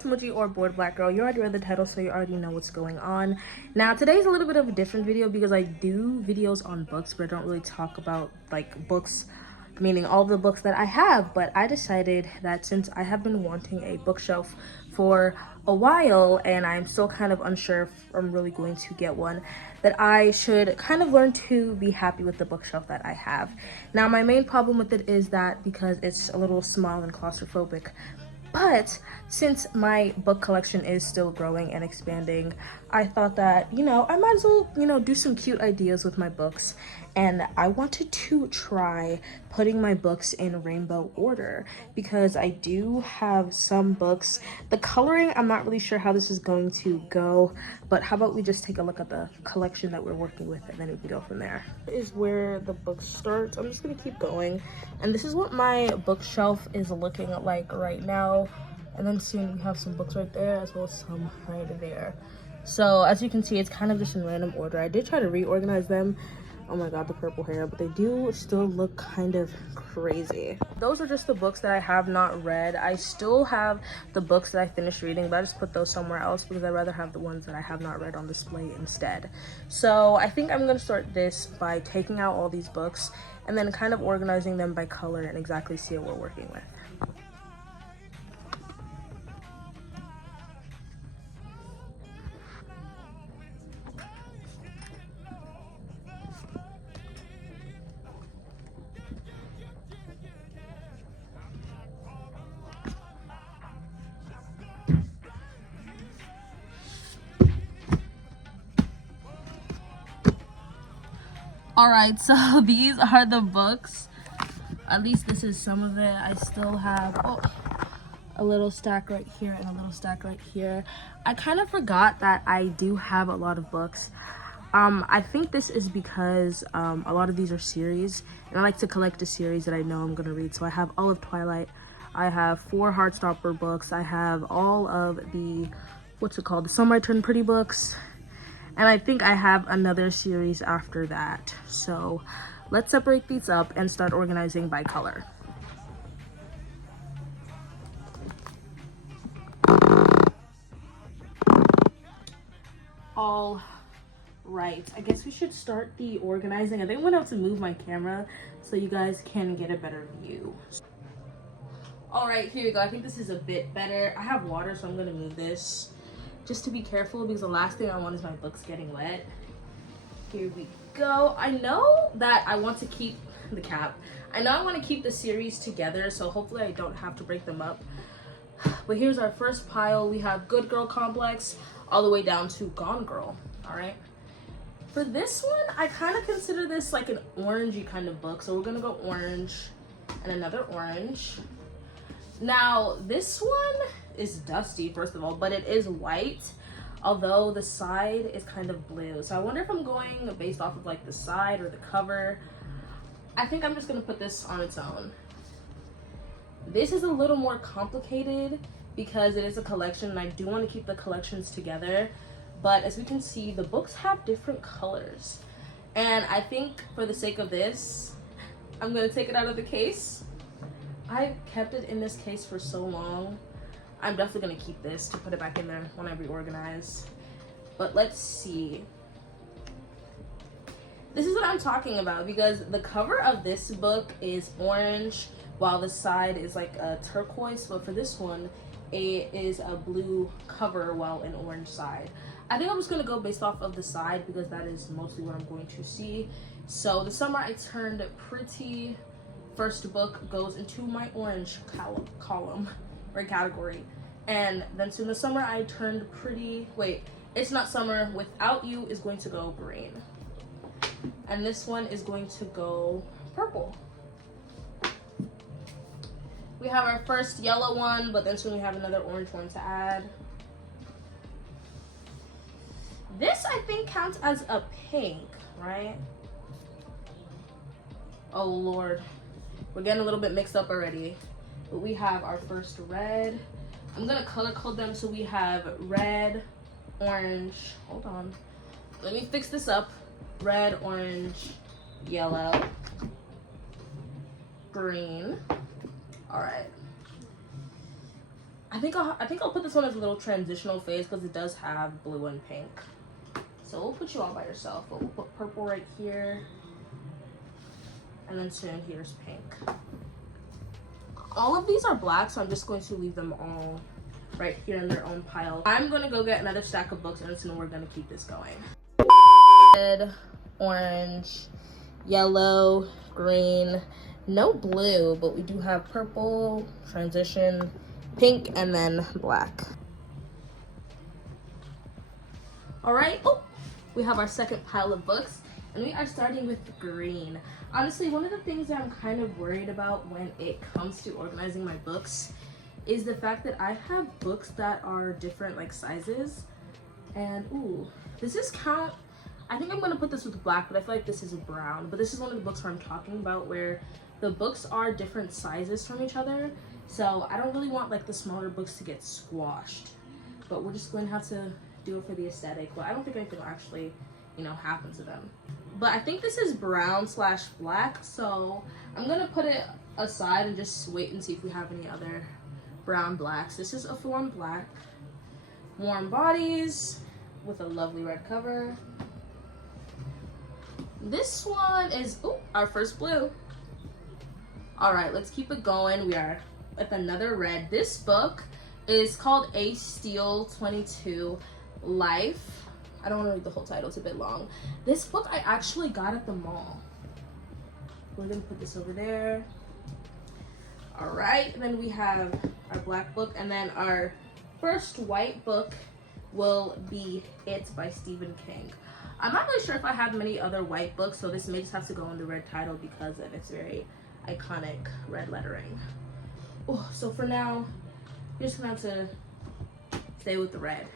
Smudgy or bored black girl, you already read the title, so you already know what's going on. Now today's a little bit of a different video because I do videos on books, but I don't really talk about like books, meaning all the books that I have. But I decided that since I have been wanting a bookshelf for a while and I'm still kind of unsure if I'm really going to get one, that I should kind of learn to be happy with the bookshelf that I have. Now my main problem with it is that because it's a little small and claustrophobic, but since my book collection is still growing and expanding, I thought that, I might as well, do some cute ideas with my books. And I wanted to try putting my books in rainbow order because I do have some books. The coloring, I'm not really sure how this is going to go, but how about we just take a look at the collection that we're working with and then we can go from there. This is where the book starts. I'm just gonna keep going. And this is what my bookshelf is looking like right now. And then soon we have some books right there as well as some right there. So as you can see, it's kind of just in random order. I did try to reorganize them. Oh my god, the purple hair, but they do still look kind of crazy. Those are just the books that I have not read. I still have the books that I finished reading, but I just put those somewhere else because I'd rather have the ones that I have not read on display instead. So I think I'm gonna start this by taking out all these books and then kind of organizing them by color and exactly see what we're working with. All right, so these are the books. At least this is some of it. I still have a little stack right here and a little stack right here. I kind of forgot that I do have a lot of books. I think this is because a lot of these are series, and I like to collect a series that I know I'm gonna read. So I have all of Twilight. I have 4 Heartstopper books. I have all of the, the Some I Turn Pretty books. And I think I have another series after that. So let's separate these up and start organizing by color. All right, I guess we should start the organizing. I think I'm gonna have to move my camera so you guys can get a better view. All right, here we go. I think this is a bit better. I have water, so I'm gonna move this just to be careful because the last thing I want is my books getting wet. Here we go. I know that I want to keep the cap. I know I want to keep the series together, so hopefully I don't have to break them up. But here's our first pile. We have Good Girl Complex all the way down to Gone Girl. All right. For this one, I kind of consider this like an orangey kind of book. So we're gonna go orange and another orange. Now this one is dusty, first of all, but it is white, although the side is kind of blue. So I wonder if I'm going based off of like the side or the cover. I think I'm just gonna put this on its own. This is a little more complicated because it is a collection and I do want to keep the collections together. But as we can see, the books have different colors. And I think for the sake of this, I'm gonna take it out of the case. I've kept it in this case for so long. I'm definitely gonna keep this to put it back in there when I reorganize. But let's see. This is what I'm talking about because the cover of this book is orange while the side is like a turquoise. But for this one, it is a blue cover while an orange side. I think I'm just gonna go based off of the side because that is mostly what I'm going to see. So The Summer I Turned Pretty first book goes into my orange column or category. And then soon The Summer I Turned Pretty, It's Not Summer Without You is going to go green. And this one is going to go purple. We have our first yellow one, but then soon we have another orange one to add. This I think counts as a pink, right? Oh Lord, we're getting a little bit mixed up already. But we have our first red. I'm gonna color code them so we have red, orange, hold on. Let me fix this up. Red, orange, yellow. green. All right. I think I'll put this one as a little transitional phase because it does have blue and pink. So we'll put you all by yourself. But we'll put purple right here. And then soon here's pink. All of these are black, so I'm just going to leave them all right here in their own pile. I'm going to go get another stack of books, and soon we're going to keep this going. Red, orange, yellow, green, no blue, but we do have purple, transition, pink, and then black. All right, we have our second pile of books, and we are starting with green. Honestly, one of the things that I'm kind of worried about when it comes to organizing my books is the fact that I have books that are different like sizes. And does this count? I think I'm gonna put this with black, but I feel like this is brown. But this is one of the books where I'm talking about where the books are different sizes from each other. So I don't really want like the smaller books to get squashed. But we're just going to have to do it for the aesthetic. But I don't think anything will actually, happen to them. But I think this is brown / black. So I'm gonna put it aside and just wait and see if we have any other brown blacks. This is a full-on black. Warm bodies with a lovely red cover. This one is our first blue. All right, let's keep it going. We are with another red. This book is called A Steel 22 Life. I don't want to read the whole title, it's a bit long. This book I actually got at the mall. We're gonna put this over there. All right, and then we have our black book, and then our first white book will be It by Stephen King. I'm not really sure if I have many other white books, so this may just have to go in the red title because of its very iconic red lettering. So for now, you're just gonna have to stay with the red.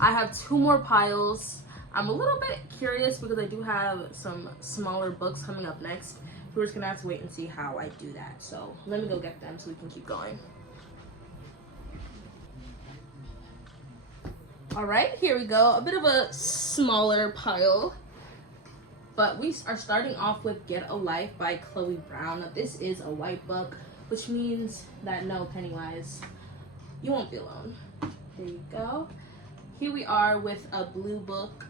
I have 2 more piles. I'm a little bit curious because I do have some smaller books coming up next. We're just gonna have to wait and see how I do that. So let me go get them so we can keep going. All right, here we go. A bit of a smaller pile. But we are starting off with Get a Life by Chloe Brown. Now, this is a white book, which means that no, Pennywise, you won't be alone. There you go. Here we are with a blue book.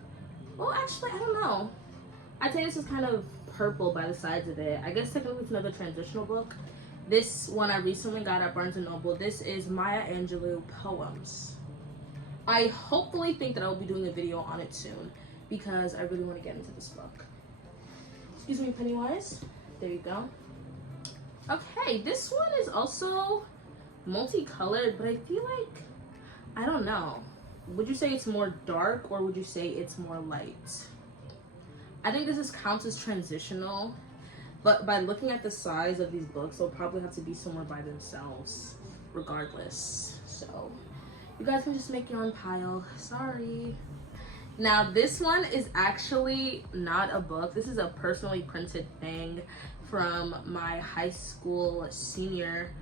Well, actually, I don't know. I'd say this is kind of purple by the sides of it. I guess technically it's another transitional book. This one I recently got at Barnes & Noble. This is Maya Angelou Poems. I hopefully think that I will be doing a video on it soon because I really want to get into this book. Excuse me, Pennywise. There you go. Okay, this one is also multicolored, but I feel like, I don't know. Would you say it's more dark or would you say it's more light? I think this counts as transitional, but by looking at the size of these books, they'll probably have to be somewhere by themselves regardless. So you guys can just make your own pile. Sorry. Now this one is actually not a book. This is a personally printed thing from my high school senior.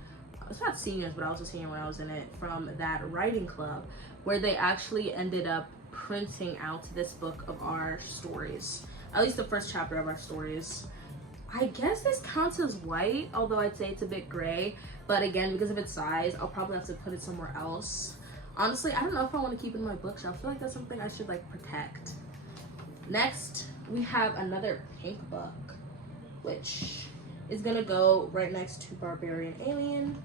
It's not seniors, but I was a senior when I was in it, from that writing club where they actually ended up printing out this book of our stories, at least the first chapter of our stories. I guess this counts as white, although I'd say it's a bit gray, but again, because of its size, I'll probably have to put it somewhere else. Honestly, I don't know if I want to keep it in my bookshelf. I feel like that's something I should protect. Next, we have another pink book, which is gonna go right next to Barbarian Alien.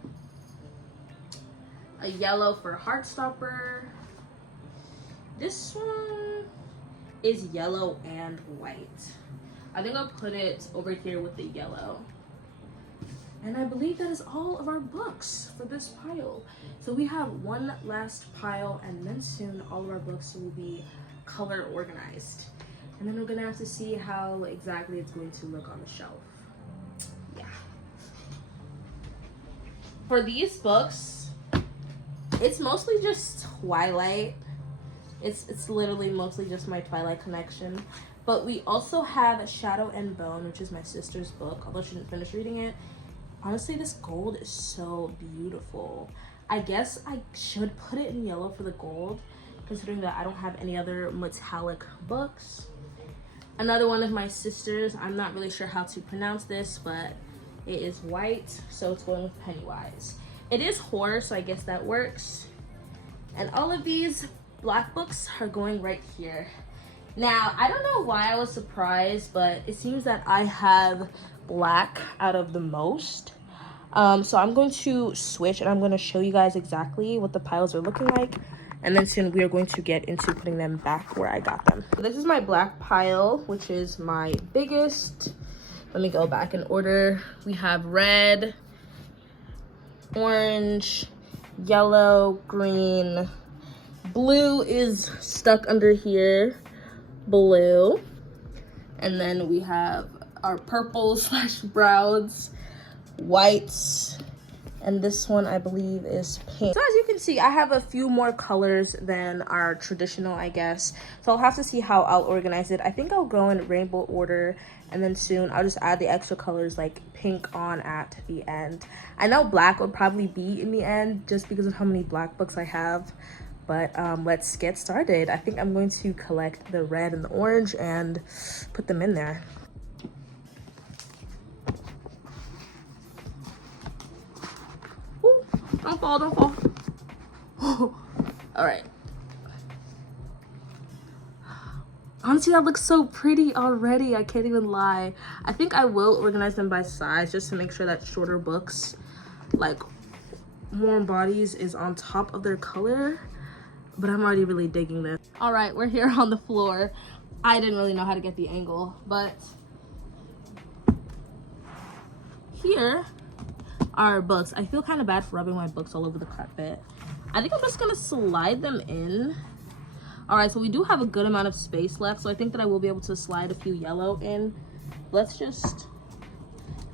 A yellow for Heartstopper. This one is yellow and white. I think I'll put it over here with the yellow. And I believe that is all of our books for this pile. So we have one last pile, and then soon all of our books will be color organized. And then we're gonna have to see how exactly it's going to look on the shelf. Yeah. For these books, it's mostly just Twilight. It's literally mostly just my Twilight connection. But we also have Shadow and Bone, which is my sister's book, although she didn't finish reading it. Honestly, this gold is so beautiful. I guess I should put it in yellow for the gold, considering that I don't have any other metallic books. Another one of my sisters, I'm not really sure how to pronounce this, but It is white, so it's going with Pennywise. It is horror, so I guess that works. And all of these black books are going right here. Now, I don't know why I was surprised, but it seems that I have black out of the most. So I'm going to switch and I'm going to show you guys exactly what the piles are looking like. And then soon we are going to get into putting them back where I got them. So this is my black pile, which is my biggest. Let me go back in order. We have red, orange, yellow, green. Blue is stuck under here. Blue. And then we have our purple / browns, whites, and this one I believe is pink. So as you can see, I have a few more colors than our traditional, I guess. So I'll have to see how I'll organize it. I think I'll go in rainbow order, and then soon I'll just add the extra colors like pink on at the end. I know black would probably be in the end just because of how many black books I have. But let's get started. I think I'm going to collect the red and the orange and put them in there. Ooh, don't fall, don't fall. All right. Honestly, that looks so pretty already. I can't even lie. I think I will organize them by size just to make sure that shorter books, like warm bodies, is on top of their color. But I'm already really digging this. All right, we're here on the floor. I didn't really know how to get the angle, but here are books. I feel kind of bad for rubbing my books all over the carpet. I think I'm just gonna slide them in. All right, so we do have a good amount of space left, so I think that I will be able to slide a few yellow in. Let's just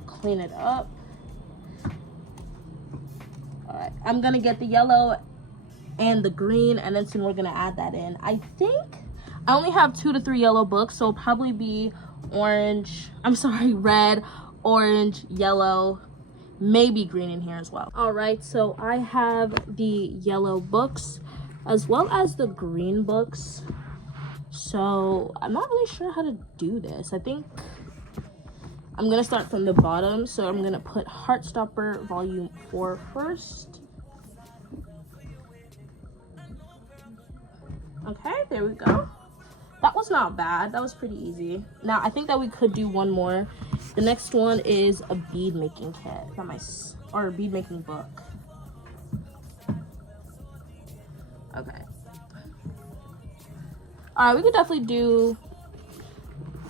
clean it up. All right, I'm gonna get the yellow and the green, and then soon we're gonna add that in. I think I only have 2 to 3 yellow books, so it'll probably be red, orange, yellow, maybe green in here as well. All right, so I have the yellow books as well as the green books, so I'm not really sure how to do this. I think I'm gonna start from the bottom, so I'm gonna put Heartstopper Volume 4 first. Okay, there we go. That was not bad. That was pretty easy. Now, I think that we could do one more. The next one is a bead making kit, or a bead making book. Okay. All right, we could definitely do,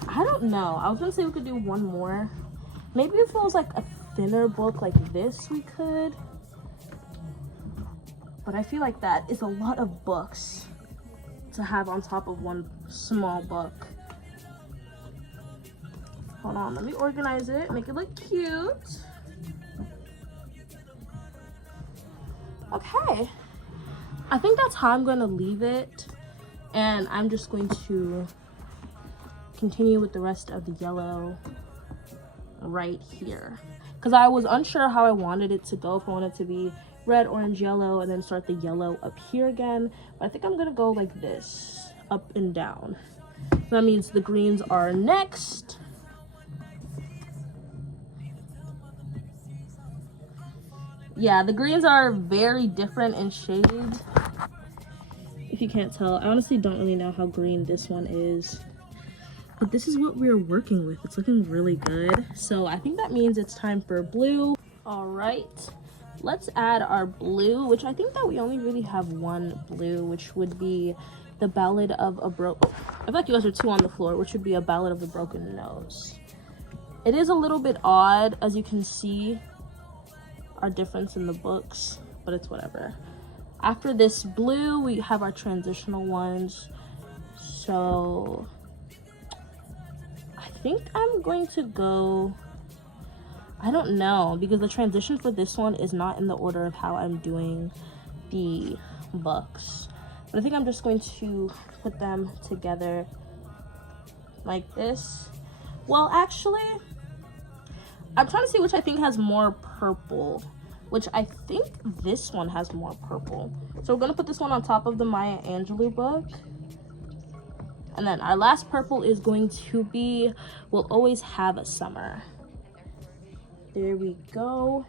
I don't know. I was gonna say we could do one more. Maybe if it was like a thinner book like this, we could. But I feel like that is a lot of books to have on top of one small book. Hold on, let me organize it, make it look cute. Okay, I think that's how I'm gonna leave it, and I'm just going to continue with the rest of the yellow right here, because I was unsure how I wanted it to go, if I wanted it to be red, orange, yellow, and then start the yellow up here again. But I think I'm gonna go like this, up and down. So that means the greens are next. Yeah, the greens are very different in shade, if you can't tell. I honestly don't really know how green this one is, but this is what we're working with. It's looking really good. So I think that means it's time for blue. All right. Let's add our blue, which I think that we only really have one blue, which would be the Ballad of a Broken... I feel like you guys are 2 on the floor, which would be a Ballad of the Broken Nose. It is a little bit odd, as you can see, our difference in the books, but it's whatever. After this blue, we have our transitional ones. So I think I'm going to go... I don't know, because the transition for this one is not in the order of how I'm doing the books. But I think I'm just going to put them together like this. Well, actually, I'm trying to see which I think has more purple, which I think this one has more purple. So we're gonna put this one on top of the Maya Angelou book. And then our last purple is going to be We'll Always Have a Summer. There we go.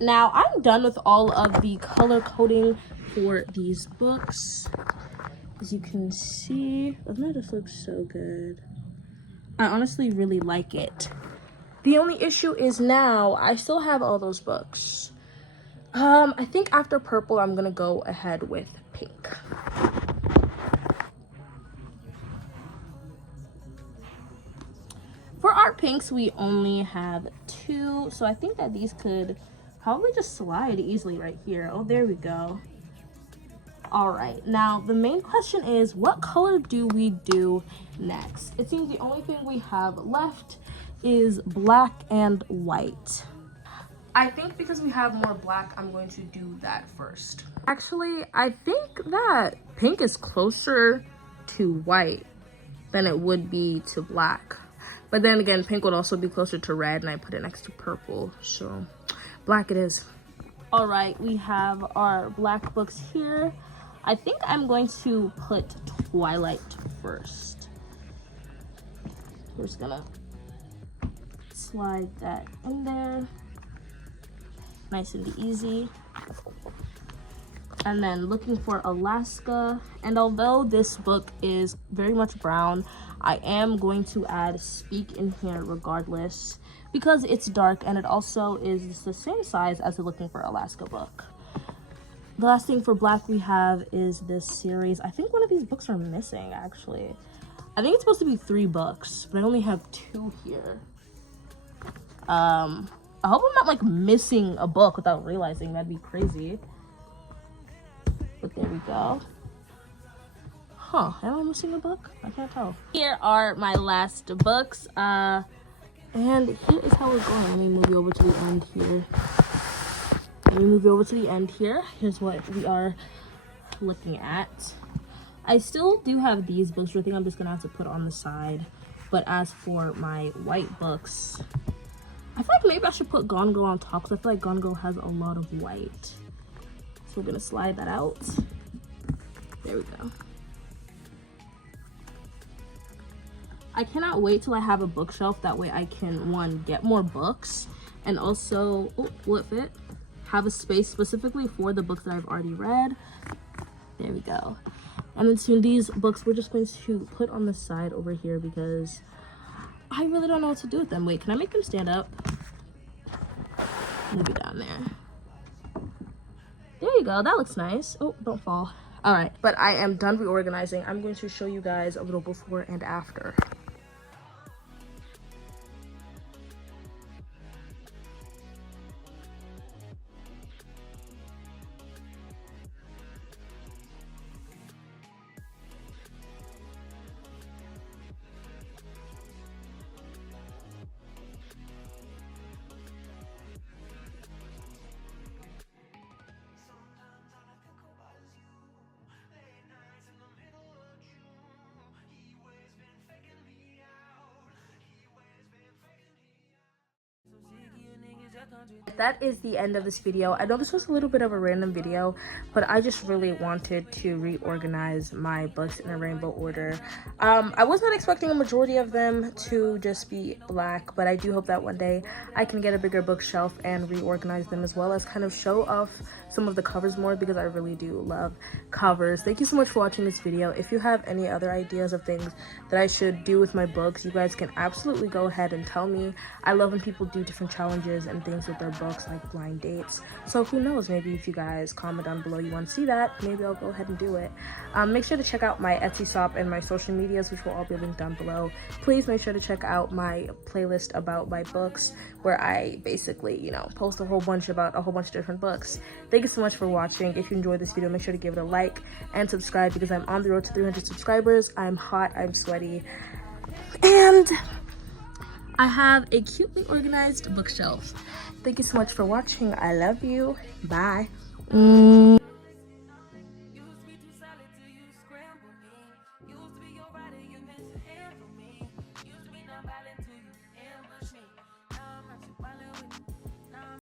Now I'm done with all of the color coding for these books. As you can see, doesn't that just look so good? I honestly really like it. The only issue is now I still have all those books. I think after purple, I'm gonna go ahead with pink. For our pinks, we only have 2, so I think that these could probably just slide easily right here. Oh, there we go. All right, now the main question is, what color do we do next? It seems the only thing we have left is black and white. I think because we have more black, I'm going to do that first. Actually, I think that pink is closer to white than it would be to black. But then again, pink would also be closer to red, and I put it next to purple, so black it is. All right, we have our black books here. I think I'm going to put Twilight first. We're just gonna slide that in there. Nice and easy. And then looking for Alaska. And although this book is very much brown, I am going to add Speak in here regardless because it's dark, and it also is the same size as the Looking for Alaska book. The last thing for black we have is this series. I think one of these books are missing, actually. I think it's supposed to be 3 books, but I only have 2 here. I hope I'm not like missing a book without realizing. That'd be crazy. But there we go. Huh, am I missing a book? I can't tell. Here are my last books. And here is how we're going. Let me move you over to the end here. Here's what we are looking at. I still do have these books, which I think I'm just gonna have to put on the side. But as for my white books, I feel like maybe I should put Gone Girl on top because I feel like Gone Girl has a lot of white. So we're gonna slide that out. There we go. I cannot wait till I have a bookshelf. That way I can, one, get more books, and also, oh, will it fit? Have a space specifically for the books that I've already read. There we go. And then soon these books we're just going to put on the side over here because I really don't know what to do with them. Wait, can I make them stand up? Maybe down there. There you go, that looks nice. Oh, don't fall. All right, but I am done reorganizing. I'm going to show you guys a little before and after. That is the end of this video. I know this was a little bit of a random video, but I just really wanted to reorganize my books in a rainbow order. I was not expecting a majority of them to just be black, but I do hope that one day I can get a bigger bookshelf and reorganize them, as well as kind of show off some of the covers more because I really do love covers. Thank you so much for watching this video. If you have any other ideas of things that I should do with my books, you guys can absolutely go ahead and tell me. I love when people do different challenges and things with their books, like blind dates. So who knows, maybe if you guys comment down below you want to see that, maybe I'll go ahead and do it. Make sure to check out my Etsy shop and my social medias, which will all be linked down below. Please make sure to check out my playlist about my books, where I basically, you know, post a whole bunch about a whole bunch of different books. Thank you so much for watching. If you enjoyed this video, make sure to give it a like and subscribe because I'm on the road to 300 subscribers. I'm hot, I'm sweaty, and I have a cutely organized bookshelf. Thank you so much for watching. I love you. Bye.